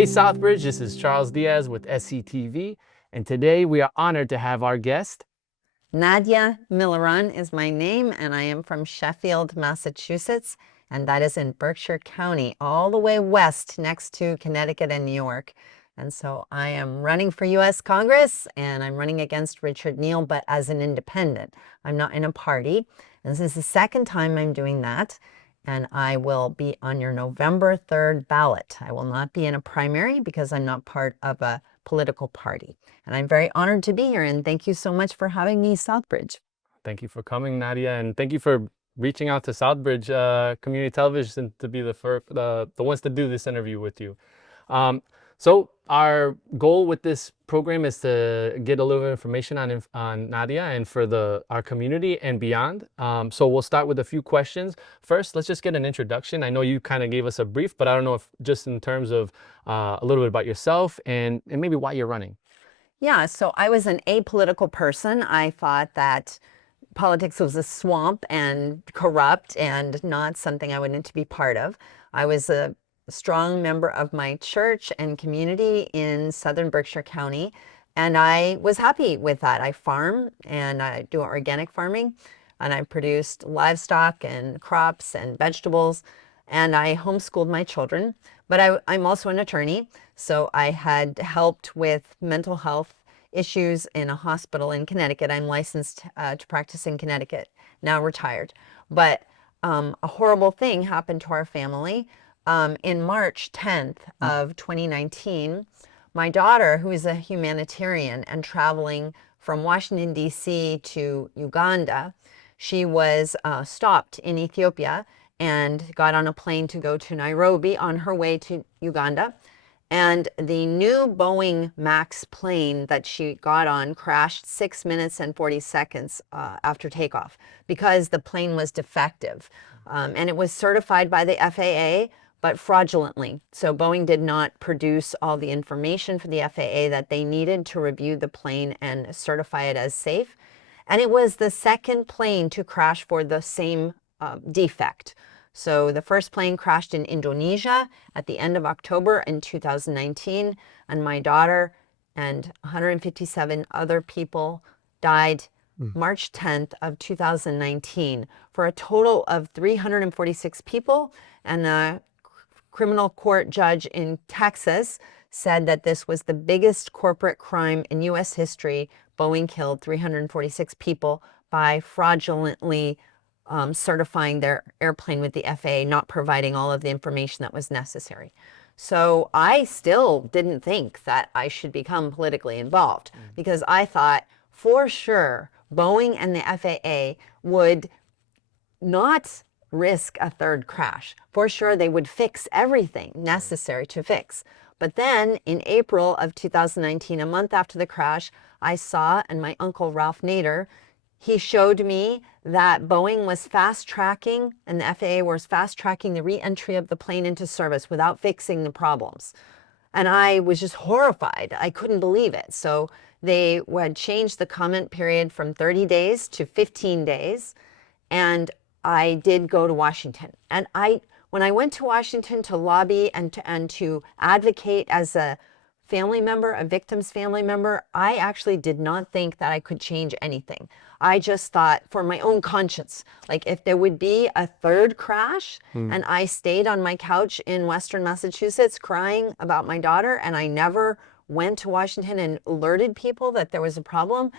Hey Southbridge, this is Charles Diaz with SCTV, and today we are honored to have our guest. Nadia Milleron is my name, and I am from Sheffield, Massachusetts, and that is in Berkshire County, all the way west next to Connecticut and New York. And so I am running for U.S. Congress, and I'm running against Richard Neal, but as an independent. I'm not in a party. And this is the second time I'm doing that, and I will be on your November 3rd ballot. I will not be in a primary because I'm not part of a political party. And I'm very honored to be here, and thank you so much for having me, Southbridge. Thank you for coming, Nadia, and thank you for reaching out to Southbridge Community Television to be the ones to do this interview with you. So our goal with this program is to get a little information on Nadia and for our community and beyond. So we'll start with a few questions. First, let's just get an introduction. I know you kind of gave us a brief, but I don't know if just in terms of a little bit about yourself and maybe why you're running. Yeah, so I was an apolitical person. I thought that politics was a swamp and corrupt and not something I wanted to be part of. I was a strong member of my church and community in southern Berkshire County, and I was happy with that. I farm and I do organic farming, and I produced livestock and crops and vegetables, and I homeschooled my children. But I'm also an attorney, so I had helped with mental health issues in a hospital in Connecticut. I'm licensed to practice in Connecticut, now retired. But a horrible thing happened to our family. In March 10th of 2019, my daughter, who is a humanitarian and traveling from Washington, D.C. to Uganda, she was stopped in Ethiopia and got on a plane to go to Nairobi on her way to Uganda. And the new Boeing MAX plane that she got on crashed 6 minutes and 40 seconds after takeoff because the plane was defective. And it was certified by the FAA, but fraudulently. So Boeing did not produce all the information for the FAA that they needed to review the plane and certify it as safe. And it was the second plane to crash for the same defect. So the first plane crashed in Indonesia at the end of October in 2019, and my daughter and 157 other people died March 10th of 2019 for a total of 346 people. And the criminal court judge in Texas said that this was the biggest corporate crime in U.S. history. Boeing killed 346 people by fraudulently certifying their airplane with the FAA, not providing all of the information that was necessary. So I still didn't think that I should become politically involved because I thought for sure Boeing and the FAA would not risk a third crash. For sure they would fix everything necessary to fix. But then in April of 2019, a month after the crash, I saw, and my uncle Ralph Nader, he showed me that Boeing was fast tracking and the FAA was fast tracking the re-entry of the plane into service without fixing the problems. And I was just horrified. I couldn't believe it. So they had changed the comment period from 30 days to 15 days. And I did go to Washington. And when I went to Washington to lobby and to advocate as a family member, a victim's family member, I actually did not think that I could change anything. I just thought for my own conscience, like if there would be a third crash and I stayed on my couch in Western Massachusetts crying about my daughter and I never went to Washington and alerted people that there was a problem,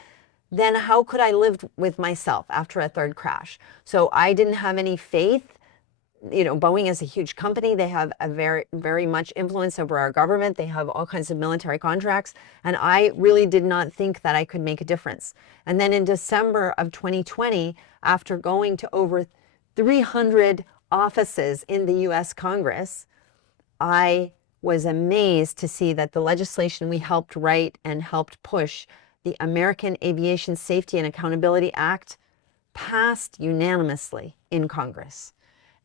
then how could I live with myself after a third crash? So I didn't have any faith. You know, Boeing is a huge company. They have a very, very much influence over our government. They have all kinds of military contracts. And I really did not think that I could make a difference. And then in December of 2020, after going to over 300 offices in the US Congress, I was amazed to see that the legislation we helped write and helped push, the American Aviation Safety and Accountability Act, passed unanimously in Congress.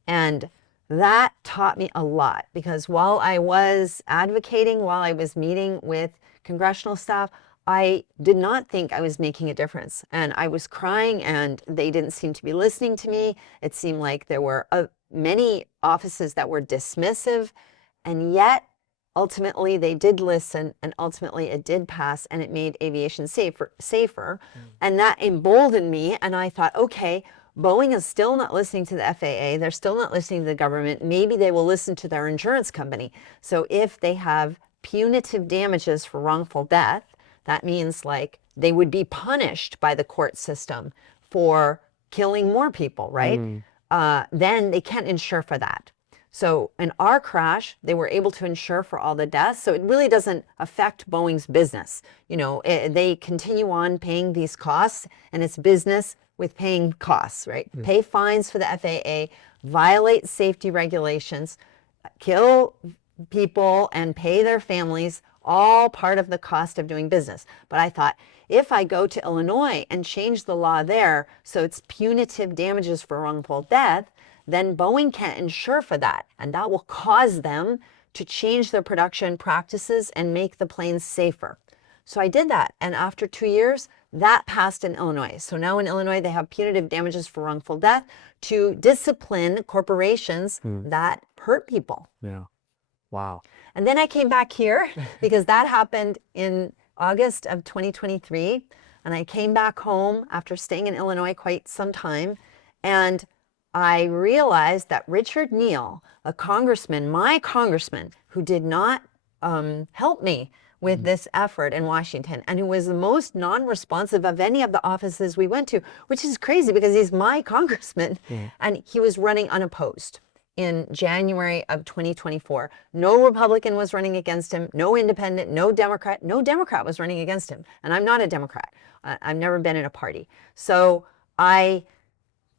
And that taught me a lot because while I was advocating, while I was meeting with congressional staff, I did not think I was making a difference. And I was crying and they didn't seem to be listening to me. It seemed like there were many offices that were dismissive. And yet ultimately they did listen, and ultimately it did pass, and it made aviation safer. And that emboldened me, and I thought, okay, Boeing is still not listening to the FAA. They're still not listening to the government. Maybe they will listen to their insurance company. So if they have punitive damages for wrongful death, that means like they would be punished by the court system for killing more people, right? Then they can't insure for that. So in our crash, they were able to insure for all the deaths. So it really doesn't affect Boeing's business. You know, they continue on paying these costs, and it's business with paying costs, right? Pay fines for the FAA, violate safety regulations, kill people and pay their families, all part of the cost of doing business. But I thought, if I go to Illinois and change the law there so it's punitive damages for wrongful death, then Boeing can't insure for that. And that will cause them to change their production practices and make the planes safer. So I did that. And after 2 years, that passed in Illinois. So now in Illinois, they have punitive damages for wrongful death to discipline corporations that hurt people. Yeah. Wow. And then I came back here because that happened in August of 2023. And I came back home after staying in Illinois quite some time. And I realized that Richard Neal, a congressman, my congressman, who did not help me with this effort in Washington, and who was the most non-responsive of any of the offices we went to, which is crazy because he's my congressman, and he was running unopposed in January of 2024. No Republican was running against him, no independent, no Democrat was running against him. And I'm not a Democrat. I've never been in a party. So I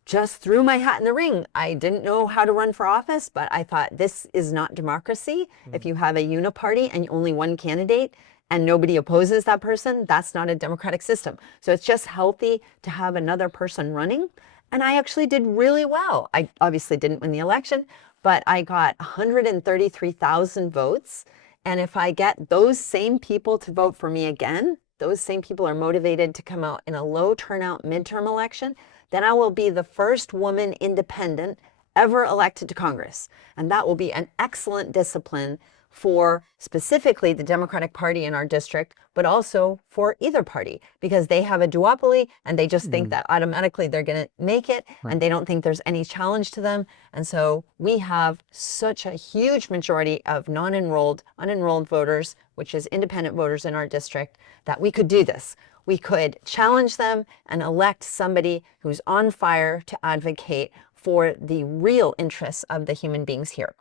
just threw my hat in the ring. I didn't know how to run for office, but I thought this is not democracy. If you have a uniparty and only one candidate and nobody opposes that person, that's not a democratic system. So it's just healthy to have another person running. And I actually did really well. I obviously didn't win the election, but I got 133,000 votes. And if I get those same people to vote for me again, those same people are motivated to come out in a low turnout midterm election, then I will be the first woman independent ever elected to Congress. And that will be an excellent discipline for specifically the Democratic Party in our district, but also for either party, because they have a duopoly and they just think that automatically they're going to make it, and they don't think there's any challenge to them. And so we have such a huge majority of unenrolled voters, which is independent voters in our district, that we could do this. We could challenge them and elect somebody who's on fire to advocate for the real interests of the human beings here.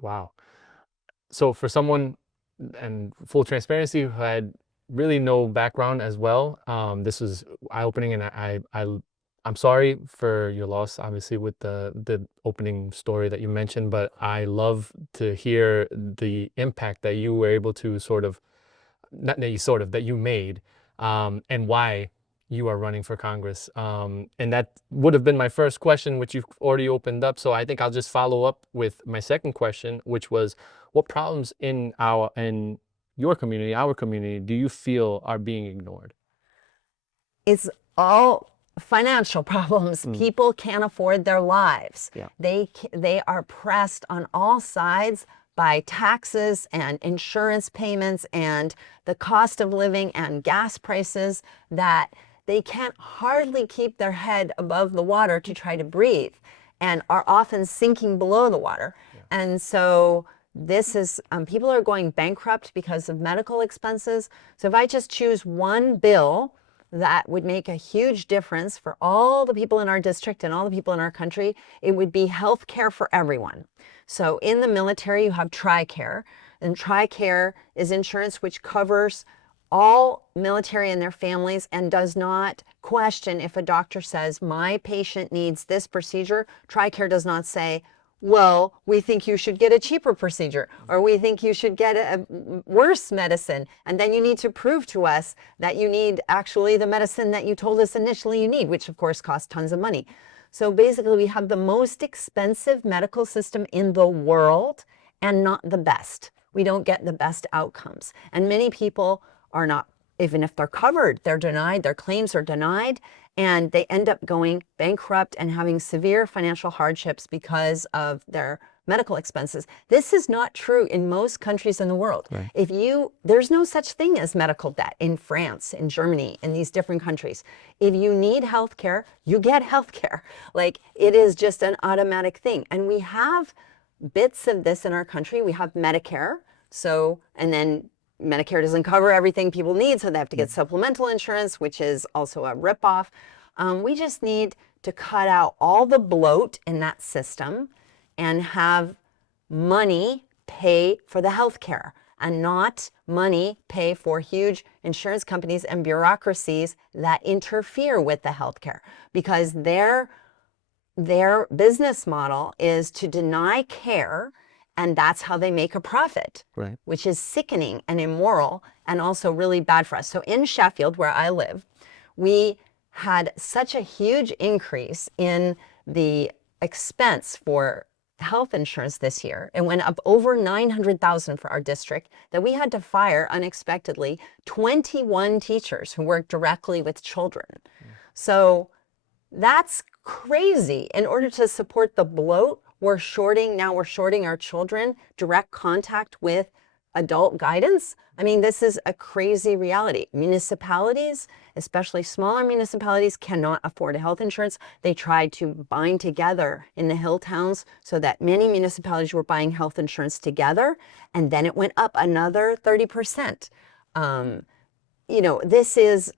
Wow. So for someone, and full transparency, who had really no background as well, this was eye-opening, and I'm sorry for your loss, obviously, with the opening story that you mentioned, but I love to hear the impact that you were able to that you made, and why you are running for Congress. And that would have been my first question, which you've already opened up. So I think I'll just follow up with my second question, which was, what problems in your community, our community, do you feel are being ignored? It's all financial problems. People can't afford their lives. Yeah. They are pressed on all sides by taxes and insurance payments and the cost of living and gas prices, that they can't hardly keep their head above the water to try to breathe, and are often sinking below the water. Yeah. And so this is, people are going bankrupt because of medical expenses. So if I just choose one bill that would make a huge difference for all the people in our district and all the people in our country, it would be health care for everyone. So in the military, you have TRICARE, and TRICARE is insurance which covers all military and their families and does not question if a doctor says, my patient needs this procedure. TRICARE does not say, well, we think you should get a cheaper procedure, or we think you should get a worse medicine, and then you need to prove to us that you need actually the medicine that you told us initially you need, which of course costs tons of money. So basically we have the most expensive medical system in the world and not the best. We don't get the best outcomes. And many people are not even if they're covered, they're denied, their claims are denied, and they end up going bankrupt and having severe financial hardships because of their medical expenses. This is not true in most countries in the world. Right. There's no such thing as medical debt in France, in Germany, in these different countries. If you need health care, you get health care. Like, it is just an automatic thing. And we have bits of this in our country. We have Medicare. So, and then Medicare doesn't cover everything people need, so they have to get supplemental insurance, which is also a ripoff. We just need to cut out all the bloat in that system and have money pay for the health care, and not money pay for huge insurance companies and bureaucracies that interfere with the health care, because their business model is to deny care, and that's how they make a profit, Right. which is sickening and immoral and also really bad for us. So in Sheffield, where I live, we had such a huge increase in the expense for health insurance this year. It went up over 900,000 for our district, that we had to fire unexpectedly 21 teachers who work directly with children. So that's crazy. In order to support the bloat, we're shorting our children direct contact with adult guidance. I mean, this is a crazy reality. Municipalities, especially smaller municipalities, cannot afford a health insurance. They tried to bind together in the hill towns so that many municipalities were buying health insurance together, and then it went up another 30%. This is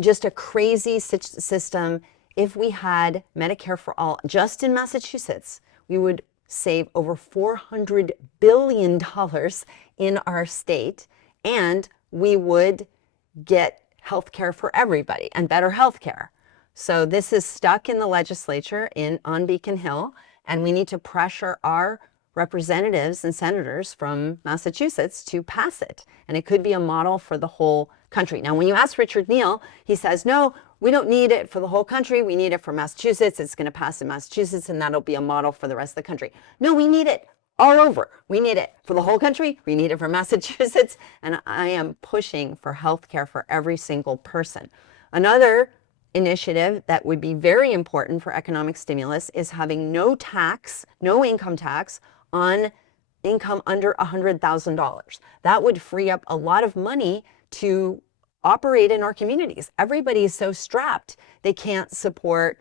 just a crazy system. If we had Medicare for all just in Massachusetts, we would save over $400 billion in our state, and we would get health care for everybody and better health care. So this is stuck in the legislature on Beacon Hill, and we need to pressure our representatives and senators from Massachusetts to pass it. And it could be a model for the whole country. Now, when you ask Richard Neal, he says, no, we don't need it for the whole country. We need it for Massachusetts. It's going to pass in Massachusetts, and that'll be a model for the rest of the country. No, we need it all over. We need it for the whole country. We need it for Massachusetts. And I am pushing for health care for every single person. Another initiative that would be very important for economic stimulus is having no income tax on income under $100,000. That would free up a lot of money to operate in our communities. Everybody is so strapped, they can't support,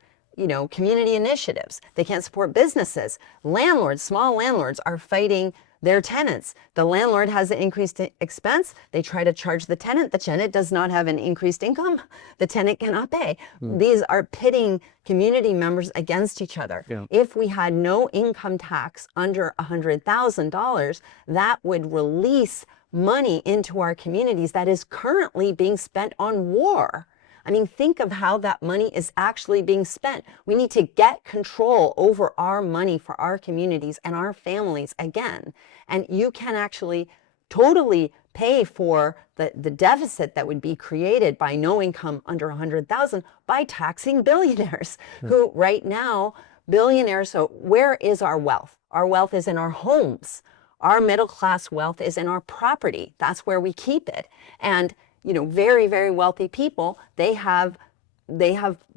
community initiatives. They can't support businesses. Landlords, small landlords, are fighting their tenants. The landlord has an increased expense. They try to charge the tenant. The tenant does not have an increased income. The tenant cannot pay. These are pitting community members against each other. Yeah. If we had no income tax under $100,000, that would release money into our communities that is currently being spent on war. I mean, think of how that money is actually being spent. We need to get control over our money for our communities and our families again. And you can actually totally pay for the deficit that would be created by no income under 100,000 by taxing billionaires who right now, billionaires, so where is our wealth? Our wealth is in our homes. Our middle class wealth is in our property. That's where we keep it. And very, very wealthy people, they have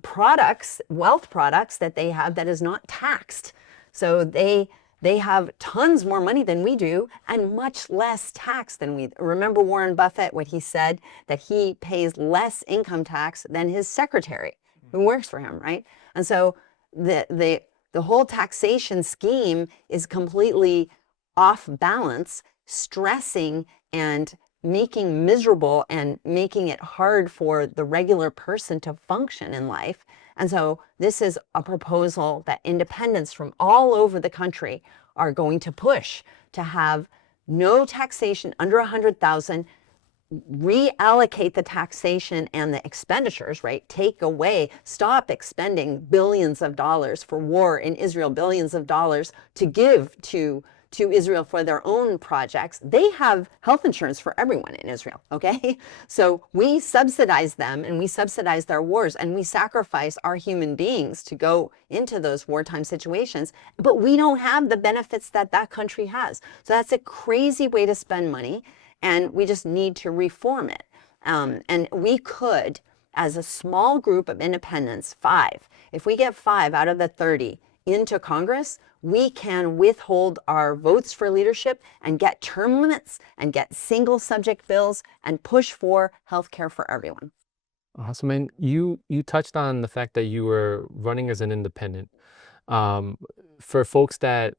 products, wealth products that they have that is not taxed. So they have tons more money than we do and much less tax than we. Remember Warren Buffett, what he said, that he pays less income tax than his secretary who works for him, right? And so the whole taxation scheme is completely off balance, stressing and making miserable and making it hard for the regular person to function in life. And so this is a proposal that independents from all over the country are going to push, to have no taxation under 100,000, reallocate the taxation and the expenditures, right? Take away, stop expending billions of dollars for war in Israel, billions of dollars to give to Israel for their own projects. They have health insurance for everyone in Israel, okay? So we subsidize them and we subsidize their wars and we sacrifice our human beings to go into those wartime situations, but we don't have the benefits that that country has. So that's a crazy way to spend money, and we just need to reform it. And we could, as a small group of independents, 5, if we get 5 out of the 30 into Congress, we can withhold our votes for leadership and get term limits and get single subject bills and push for health care for everyone. Awesome. And you touched on the fact that you were running as an independent. For folks that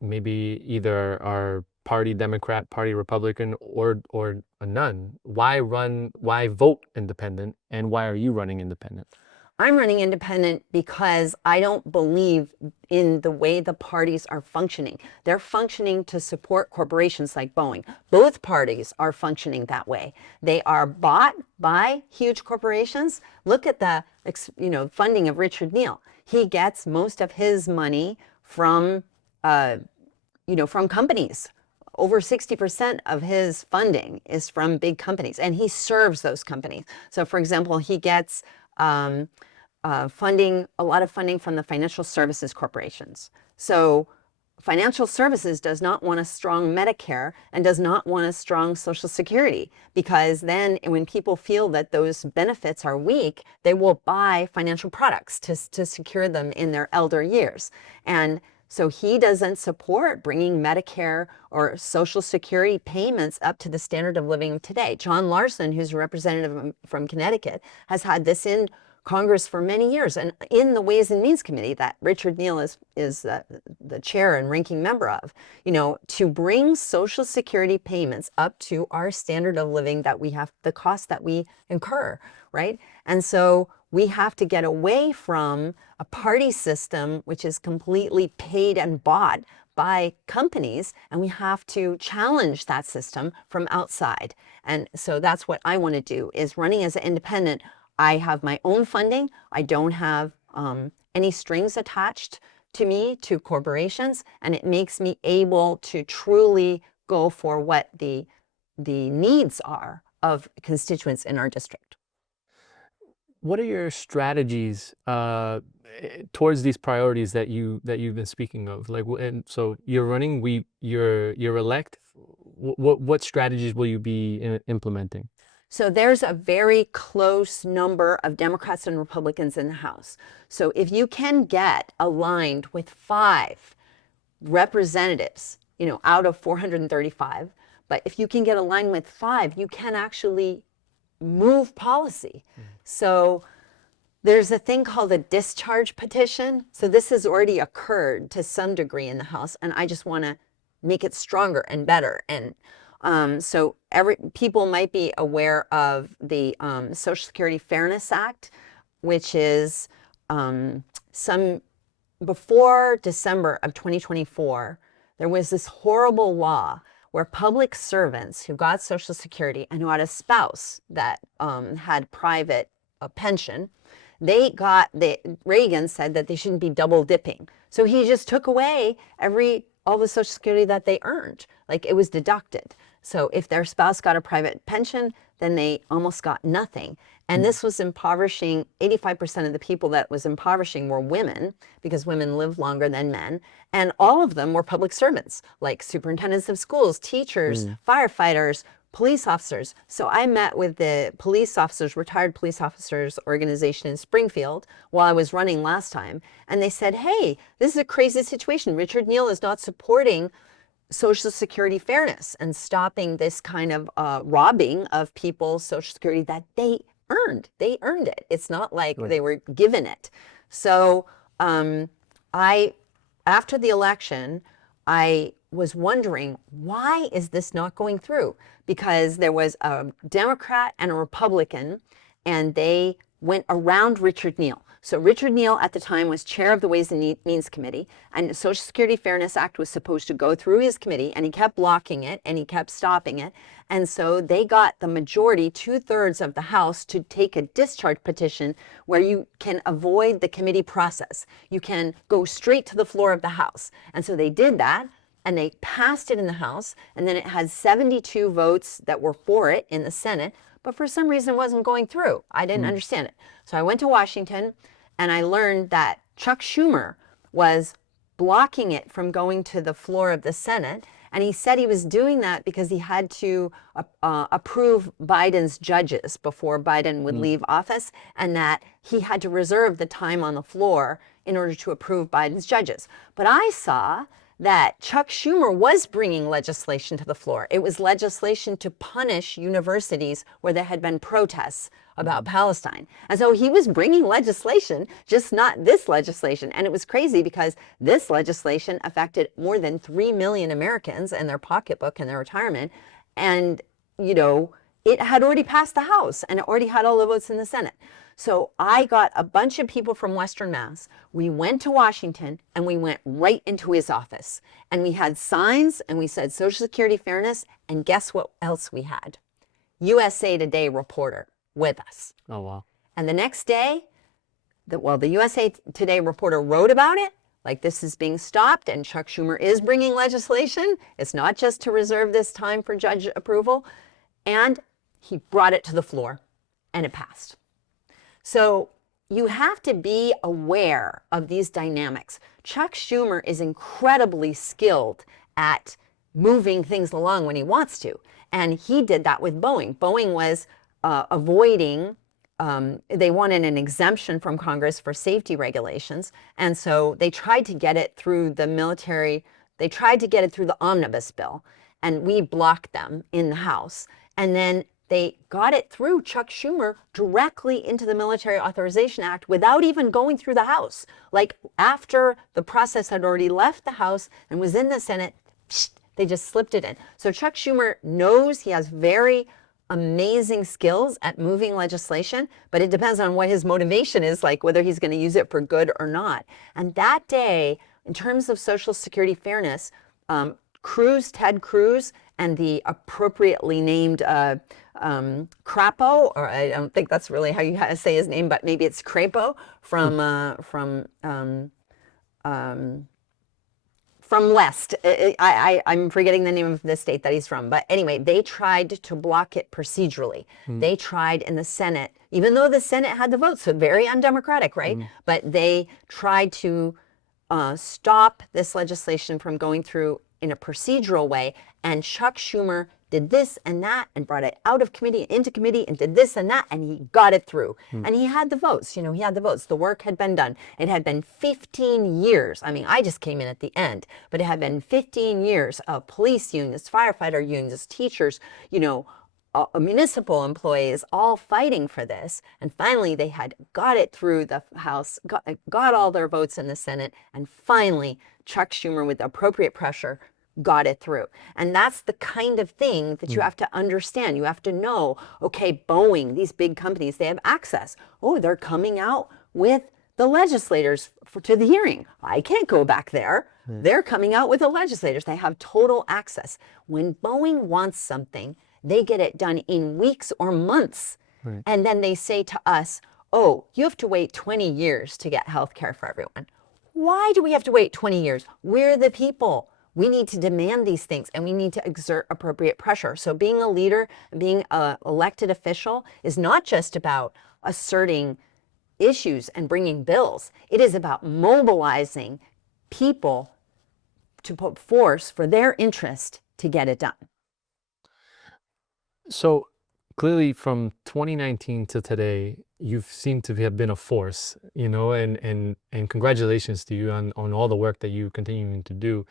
maybe either are party Democrat, party Republican, or a none, why vote independent, and why are you running independent? I'm running independent because I don't believe in the way the parties are functioning. They're functioning to support corporations like Boeing. Both parties are functioning that way. They are bought by huge corporations. Look at the funding of Richard Neal. He gets most of his money from from companies. Over 60% of his funding is from big companies, and he serves those companies. So, for example, he gets a lot of funding from the financial services corporations. So financial services does not want a strong Medicare and does not want a strong Social Security, because then when people feel that those benefits are weak, they will buy financial products to secure them in their elder years. And so he doesn't support bringing Medicare or Social Security payments up to the standard of living today. John Larson, who's a representative from Connecticut, has had this in Congress for many years, and in the Ways and Means Committee that Richard Neal is the chair and ranking member of, to bring Social Security payments up to our standard of living that we have, the cost that we incur, right? And so we have to get away from a party system which is completely paid and bought by companies, and we have to challenge that system from outside. And so that's what I want to do, is running as an independent. I have my own funding. I don't have any strings attached to me, to corporations, and it makes me able to truly go for what the needs are of constituents in our district. What are your strategies towards these priorities that you've been speaking of? Like, and so you're running, you're elect. What strategies will you be implementing? So there's a very close number of Democrats and Republicans in the House. So if you can get aligned with 5 representatives, out of 435, but if you can get aligned with 5, you can actually move policy. So there's a thing called a discharge petition. So this has already occurred to some degree in the House, and I just want to make it stronger and better. And so people might be aware of the Social Security Fairness Act, which is before December of 2024, there was this horrible law where public servants who got Social Security and who had a spouse that had private pension, Reagan said that they shouldn't be double dipping. So he just took away all the Social Security that they earned, like it was deducted. So if their spouse got a private pension, then they almost got nothing. And this was impoverishing. 85% of the people that was impoverishing were women, because women live longer than men. And all of them were public servants, like superintendents of schools, teachers, firefighters, police officers. So I met with the retired police officers organization in Springfield while I was running last time. And they said, hey, this is a crazy situation. Richard Neal is not supporting Social Security fairness and stopping this kind of robbing of people's Social Security that they earned. They earned it. It's not like they were given it. So after the election, I was wondering, why is this not going through? Because there was a Democrat and a Republican, and they went around Richard Neal. So Richard Neal at the time was chair of the Ways and Means Committee, and the Social Security Fairness Act was supposed to go through his committee, and he kept blocking it and he kept stopping it. And so they got the majority, 2/3 of the House, to take a discharge petition where you can avoid the committee process. You can go straight to the floor of the House. And so they did that, and they passed it in the House, and then it had 72 votes that were for it in the Senate, but for some reason it wasn't going through. I didn't understand it. So I went to Washington, and I learned that Chuck Schumer was blocking it from going to the floor of the Senate, And he said he was doing that because he had to approve Biden's judges before Biden would leave office, and that he had to reserve the time on the floor in order to approve Biden's judges. But I saw that Chuck Schumer was bringing legislation to the floor. It was legislation to punish universities where there had been protests about Palestine. And so he was bringing legislation, just not this legislation. And it was crazy because this legislation affected more than 3 million Americans and their pocketbook and their retirement. And, you know, it had already passed the House and it already had all the votes in the Senate. So I got a bunch of people from Western Mass. We went to Washington and we went right into his office. And we had signs and we said Social Security fairness. And guess what else we had? USA Today reporter with us. Oh, wow. And the next day, the USA Today reporter wrote about it, like this is being stopped and Chuck Schumer is bringing legislation. It's not just to reserve this time for judge approval. And he brought it to the floor and it passed. So you have to be aware of these dynamics. Chuck Schumer is incredibly skilled at moving things along when he wants to. And he did that with Boeing. Boeing was avoiding, they wanted an exemption from Congress for safety regulations. And so they tried to get it through the military, they tried to get it through the omnibus bill. And we blocked them in the House. And then they got it through Chuck Schumer directly into the Military Authorization Act without even going through the House. Like after the process had already left the House and was in the Senate, they just slipped it in. So Chuck Schumer knows, he has very amazing skills at moving legislation, but it depends on what his motivation is, like whether he's going to use it for good or not. And that day, in terms of Social Security fairness, Ted Cruz, and the appropriately named Crapo, or I don't think that's really how you say his name, but maybe it's Crapo from West. I'm forgetting the name of the state that he's from. But anyway, they tried to block it procedurally. They tried in the Senate, even though the Senate had the votes, so very undemocratic, right? But they tried to stop this legislation from going through in a procedural way. And Chuck Schumer did this and that and brought it out of committee, into committee, and did this and that, and he got it through. And he had the votes, he had the votes. The work had been done. It had been 15 years. I mean, I just came in at the end, but it had been 15 years of police unions, firefighter unions, teachers, municipal employees all fighting for this. And finally, they had got it through the House, got all their votes in the Senate, and finally, Chuck Schumer, with appropriate pressure, got it through. And that's the kind of thing that you have to understand. You have to know, okay, Boeing, these big companies, they have access. Oh, they're coming out with the legislators to the hearing. I can't go back there. They're coming out with the legislators. They have total access. When Boeing wants something, they get it done in weeks or months. And then they say to us, oh, you have to wait 20 years to get health care for everyone. Why do we have to wait 20 years? We're the people. We need to demand these things and we need to exert appropriate pressure. So being a leader, being an elected official is not just about asserting issues and bringing bills. It is about mobilizing people to put force for their interest to get it done. So clearly from 2019 to today, you've seemed to have been a force, and congratulations to you on all the work that you're continuing to do.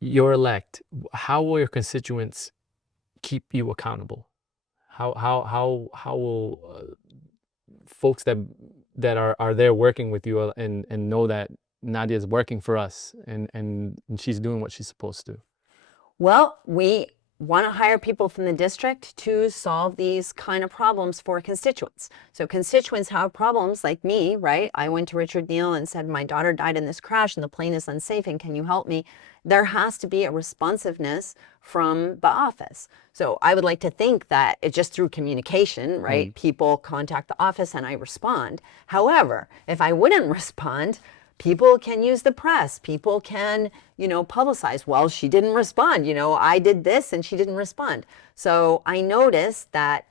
You're elect. How will your constituents keep you accountable? How will folks that are there working with you and know that Nadia is working for us and she's doing what she's supposed to? Well, we want to hire people from the district to solve these kind of problems for constituents. So constituents have problems like me, right? I went to Richard Neal and said, my daughter died in this crash and the plane is unsafe and can you help me? There has to be a responsiveness from the office. So I would like to think that it's just through communication, right? People contact the office and I respond. However, if I wouldn't respond, people can use the press. People can, publicize, well, she didn't respond. I did this and she didn't respond. So I noticed that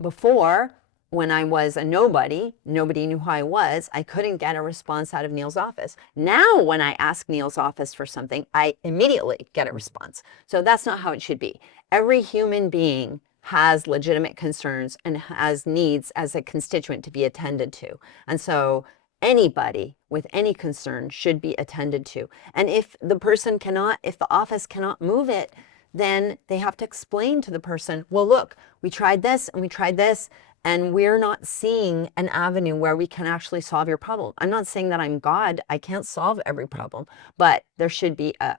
before when I was a nobody knew who I was, I couldn't get a response out of Neil's office. Now, when I ask Neil's office for something, I immediately get a response. So that's not how it should be. Every human being has legitimate concerns and has needs as a constituent to be attended to. And so anybody with any concern should be attended to. And if the office cannot move it, then they have to explain to the person, well, look, we tried this and we tried this, and we're not seeing an avenue where we can actually solve your problem. I'm not saying that I'm God. I can't solve every problem, but there should be a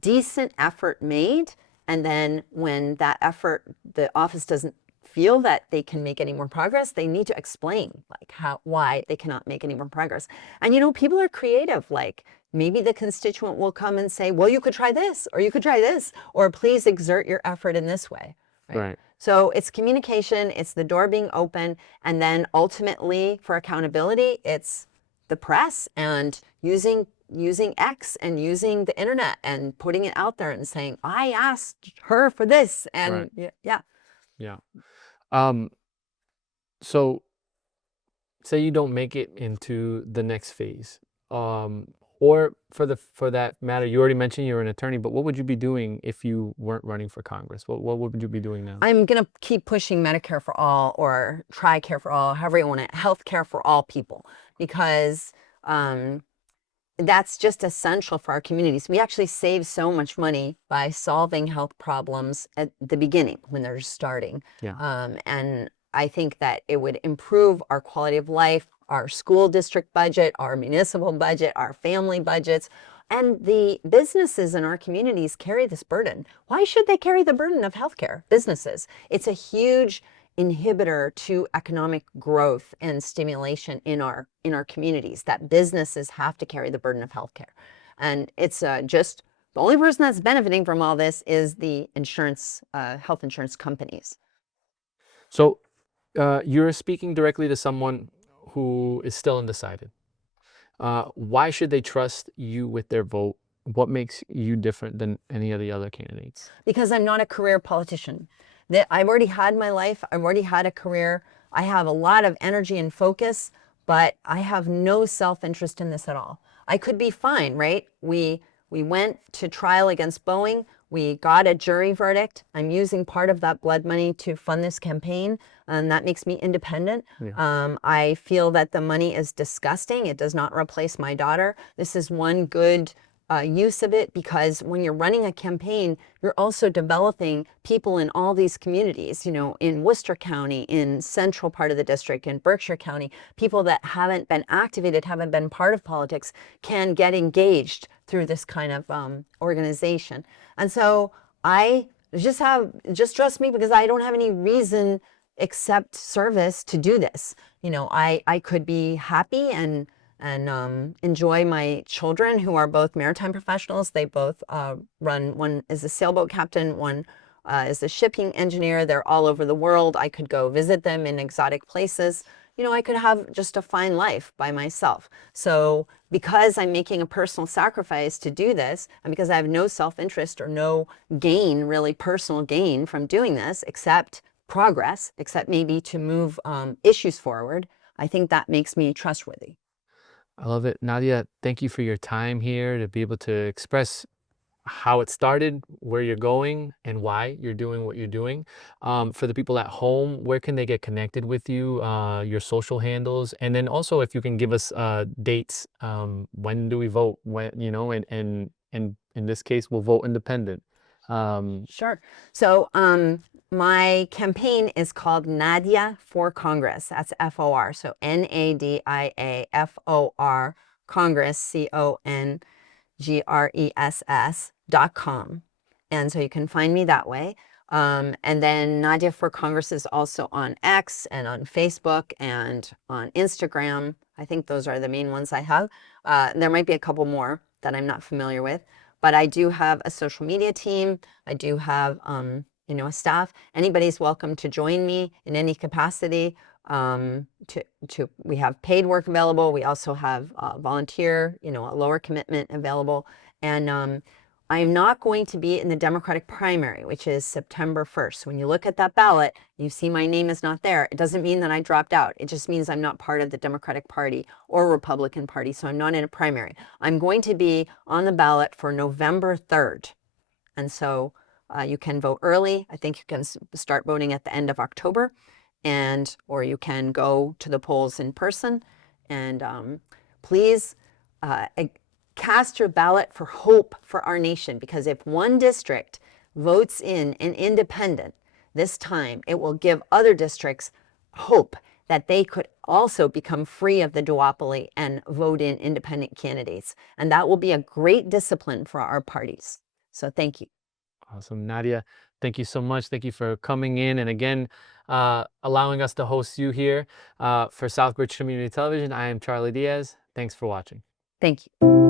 decent effort made. And then when that effort, the office doesn't feel that they can make any more progress, they need to explain why they cannot make any more progress. And people are creative. Like, maybe the constituent will come and say, well, you could try this, or you could try this, or please exert your effort in this way. Right. So it's communication, it's the door being open, and then ultimately for accountability, it's the press and using X and using the internet and putting it out there and saying, I asked her for this. And yeah. So say you don't make it into the next phase, or for that matter, you already mentioned you're an attorney, but what would you be doing if you weren't running for Congress? What would you be doing now? I'm going to keep pushing Medicare for all, or TRICARE for all, however you want it, healthcare for all people, because that's just essential for our communities. We actually save so much money by solving health problems at the beginning when they're starting. And I think that it would improve our quality of life, our school district budget, our municipal budget, our family budgets, and the businesses in our communities carry this burden. Why should they carry the burden of healthcare? Businesses. It's a huge inhibitor to economic growth and stimulation in our communities, that businesses have to carry the burden of healthcare. And it's just the only person that's benefiting from all this is the health insurance companies. So you're speaking directly to someone who is still undecided. Why should they trust you with their vote? What makes you different than any of the other candidates? Because I'm not a career politician. I've already had my life. I've already had a career. I have a lot of energy and focus, but I have no self-interest in this at all. I could be fine, right? We went to trial against Boeing. We got a jury verdict. I'm using part of that blood money to fund this campaign, and that makes me independent. I feel that the money is disgusting. It does not replace my daughter. This is one good use of it, because when you're running a campaign, you're also developing people in all these communities, in Worcester County, in central part of the district, in Berkshire County, people that haven't been activated, haven't been part of politics, can get engaged through this kind of organization. And so I just trust me, because I don't have any reason except service to do this. I could be happy and enjoy my children, who are both maritime professionals. They both run, one is a sailboat captain, one is a shipping engineer. They're all over the world. I could go visit them in exotic places. I could have just a fine life by myself. So because I'm making a personal sacrifice to do this, and because I have no self-interest or no gain, really personal gain from doing this, except progress, except maybe to move issues forward, I think that makes me trustworthy. I love it. Nadia, thank you for your time here to be able to express how it started, where you're going, and why you're doing what you're doing. For the people at home, where can they get connected with you, your social handles, and then also if you can give us dates, when do we vote, when, and in this case, we'll vote independent. Sure. So my campaign is called Nadia for Congress. That's FOR. So NADIA Congress, CONGRESS.com. And so you can find me that way. And then Nadia for Congress is also on X and on Facebook and on Instagram. I think those are the main ones I have. There might be a couple more that I'm not familiar with, but I do have a social media team. I do have, a staff. Anybody's welcome to join me in any capacity. We have paid work available. We also have volunteer, a lower commitment available. And I am not going to be in the Democratic primary, which is September 1st. When you look at that ballot, you see my name is not there. It doesn't mean that I dropped out. It just means I'm not part of the Democratic Party or Republican Party, so I'm not in a primary. I'm going to be on the ballot for November 3rd. And so you can vote early. I think you can start voting at the end of October, or you can go to the polls in person. And please cast your ballot for hope for our nation, because if one district votes in an independent this time, it will give other districts hope that they could also become free of the duopoly and vote in independent candidates. And that will be a great discipline for our parties. So thank you. Awesome. Nadia, thank you so much. Thank you for coming in and again, allowing us to host you here for Southbridge Community Television. I am Charlie Diaz. Thanks for watching. Thank you.